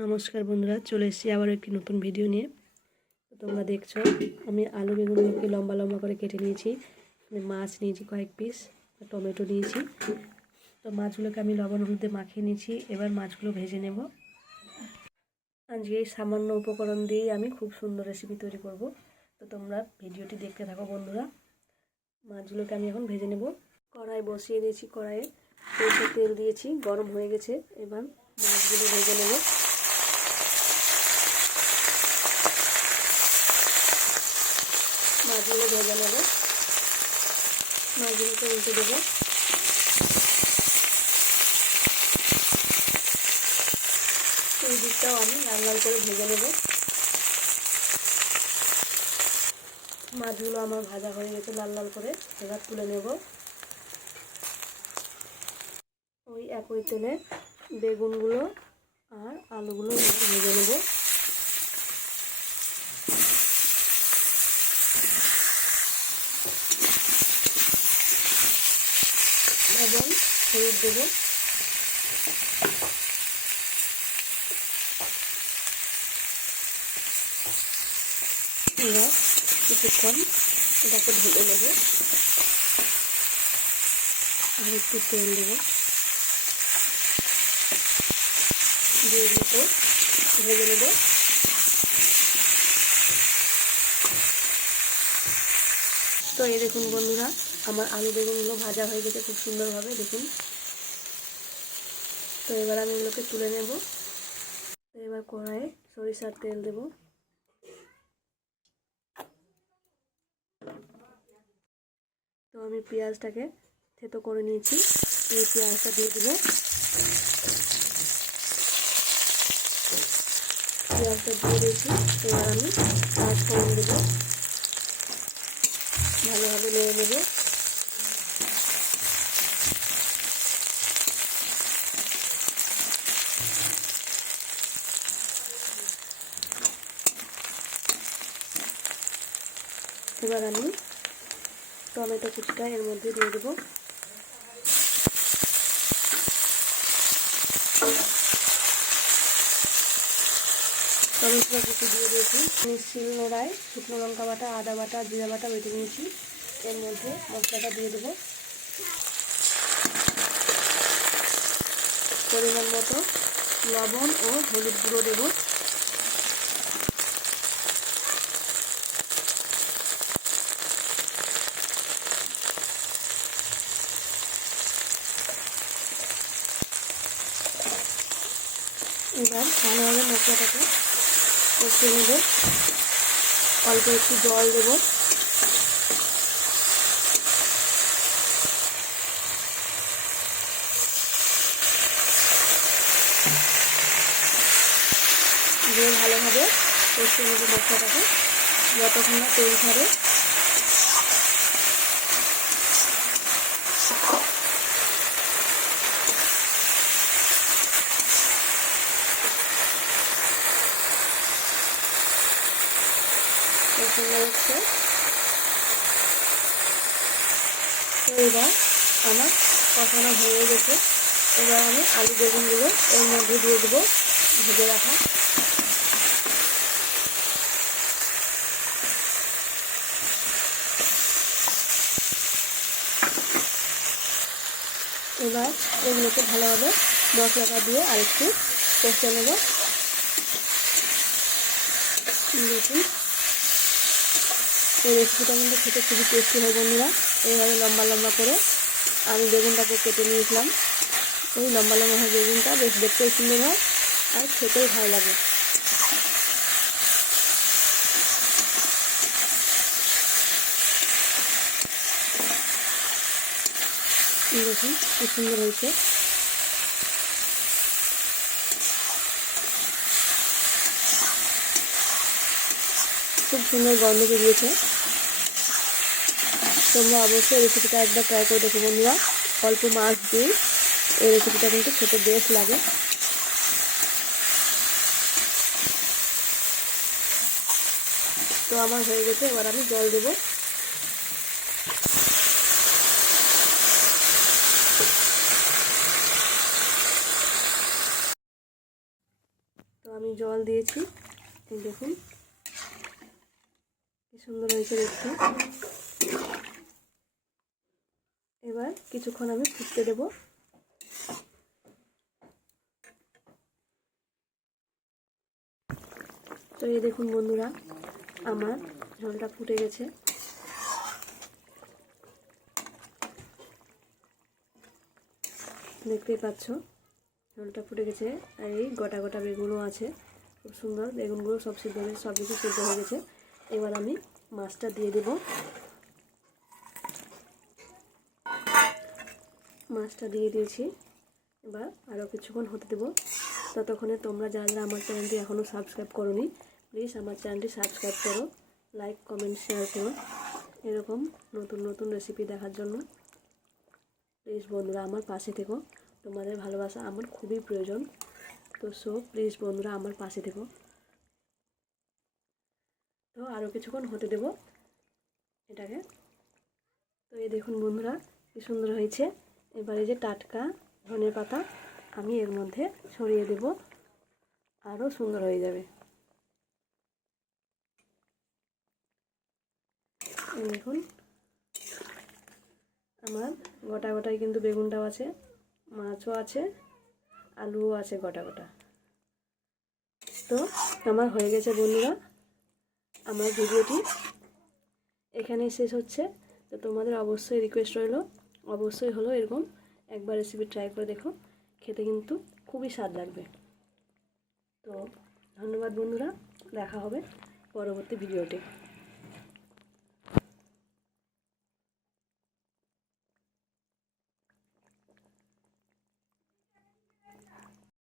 নমস্কার বন্ধুরা, চলে এসেছি আবার একটি নতুন ভিডিও নিয়ে। তো তোমরা দেখছো আমি আলু বেগুনগুলোকে লম্বা লম্বা করে কেটে নিয়েছি। মাছ নিয়েছি কয়েক পিস, টমেটো নিয়েছি। তো মাছগুলোকে আমি লবণ হলুদে মাখিয়ে নিয়েছি। এবার মাছগুলো ভেজে নেব। আজকে এই সামান্য উপকরণ দিয়েই আমি খুব সুন্দর রেসিপি তৈরি করব। তো তোমরা ভিডিওটি দেখতে থাকো বন্ধুরা। মাছগুলোকে আমি এখন ভেজে নেব। কড়াই বসিয়ে দিয়েছি, কড়াইয়ে সরষের তেল দিয়েছি, গরম হয়ে গেছে। এবার মাছগুলো ভেজে নেব। মাছগুলো ভেজে নেব, মাছগুলোকে উল্টে দেবো। এই দিকটাও আমি লাল লাল করে ভেজে নেব। মাছগুলো আমার ভাজা হয়ে গেছে লাল লাল করে, এবার তুলে নেব। ওই একই তেলে বেগুনগুলো আর আলুগুলো ভেজে নেব। লবণ হলুদ দেবো। এবার কিছুক্ষণ এটাকে ভেজে নেব। আর একটু তেল দেবো, দিয়ে মতো ভেজে নেব। তো এই দেখুন বন্ধুরা, আমার আলু বেগুনগুলো ভাজা হয়ে গেছে খুব সুন্দরভাবে, দেখুন। তো এবার আমি এগুলোকে তুলে নেব। তো এবার কড়াইয়ে সরিষার তেল দেব। তো আমি পেঁয়াজটাকে থেতো করে নিয়েছি, এই পেঁয়াজটা দিয়ে দেব। পেঁয়াজটা দিয়ে দিয়েছি। এবার আমি পাঁচ ফোড়ন দেবো, ভালোভাবে নেড়ে নেব। এবার আমি টমেটো কুচিটা এর মধ্যে দিয়ে দেবো। টমেটো কুচি দিয়ে দিয়েছি। আমি শিলনোড়ায় শুকনো লঙ্কা বাটা, আদা বাটা, জিরা বাটা বেটে নিয়েছি। এর মধ্যে মশলাটা দিয়ে দেবো। পরিমাণ মতো লবণ ও হলুদ গুঁড়ো দেবো। এবার ভালোভাবে মশলাটাকে কষিয়ে নেব। অল্প একটু জল দেব। দিয়ে ভালোভাবে কষিয়ে নেব মশলাটাকে যতক্ষণ না তেল ছাড়ে। হচ্ছে তো এবার আমার কষানো হয়ে গেছে। এবার আমি আলু বেগুনগুলো এর মধ্যে দিয়ে দেবো, ভেজে রাখা। এবার এগুলোকে ভালোভাবে মশলাটা দিয়ে আরেকটু কষে নেব। দেখুন, এই রেসিপিটা কিন্তু খেতে খুবই টেস্টি হয় বন্ধুরা। এইভাবে লম্বা লম্বা করে আমি বেগুনটাকে কেটে নিয়েছিলাম। ওই লম্বা লম্বা হয় বেগুনটা, বেশ দেখতেও সুন্দর হয় আর খেতেও ভালো লাগে। দেখুন খুব সুন্দর হয়েছে। খুব সুন্দর গন্ধ বেরিয়েছে। তোমরা অবশ্যই রেসিপিটা একবার ট্রাই করে দেখো বন্ধুরা। অল্প মাছ দিয়ে এই রেসিপিটা কিন্তু খেতে বেশ লাগে। তো আমার হয়ে গেছে, এবার আমি জল দেবো। তো আমি জল দিয়েছি, এই দেখুন কি সুন্দর হয়েছে দেখতে। এবার কিছুক্ষণ আমি ফুটতে দেবো। তো এই দেখুন বন্ধুরা, আমার ঝোলটা ফুটে গেছে। দেখতেই পাচ্ছ ঝোলটা ফুটে গেছে। আর এই গোটা গোটা বেগুনও আছে, খুব সুন্দর। বেগুনগুলো সব সিদ্ধ হয়ে গেছে, সব কিছু সিদ্ধ হয়ে গেছে। এবার আমি মাছটা দিয়ে দেব। মাছটা দিয়ে দিয়েছি। এবার আরও কিছুক্ষণ হতে দেবো। ততক্ষণে তোমরা যারা যারা আমার চ্যানেলটি এখনও সাবস্ক্রাইব করোনি, প্লিজ আমার চ্যানেলটি সাবস্ক্রাইব করো, লাইক কমেন্ট শেয়ার করো এরকম নতুন নতুন রেসিপি দেখার জন্য। প্লিজ বন্ধুরা আমার পাশে থেকো, তোমাদের ভালোবাসা আমার খুবই প্রয়োজন। তো প্লিজ বন্ধুরা আমার পাশে থেকো। তো আরও কিছুক্ষণ হতে দেব এটাকে। তো এই দেখুন বন্ধুরা কি সুন্দর হয়েছে। এবারে যে টাটকা ধনের পাতা আমি এর মধ্যে ছড়িয়ে দেব, আরও সুন্দর হয়ে যাবে। এই দেখুন আমার গোটা গোটাই কিন্তু বেগুনটাও আছে, মাছও আছে, আলুও আছে গোটা গোটা। তো আমার হয়ে গেছে বন্ধুরা। আমার ভিডিওটি এখানেই শেষ হচ্ছে। তো তোমাদের অবশ্যই রিকোয়েস্ট রইল, অবশ্যই হলো এরকম একবার রেসিপি ট্রাই করে দেখো, খেতে কিন্তু খুবই স্বাদ লাগবে। তো ধন্যবাদ বন্ধুরা, দেখা হবে পরবর্তী ভিডিওতে।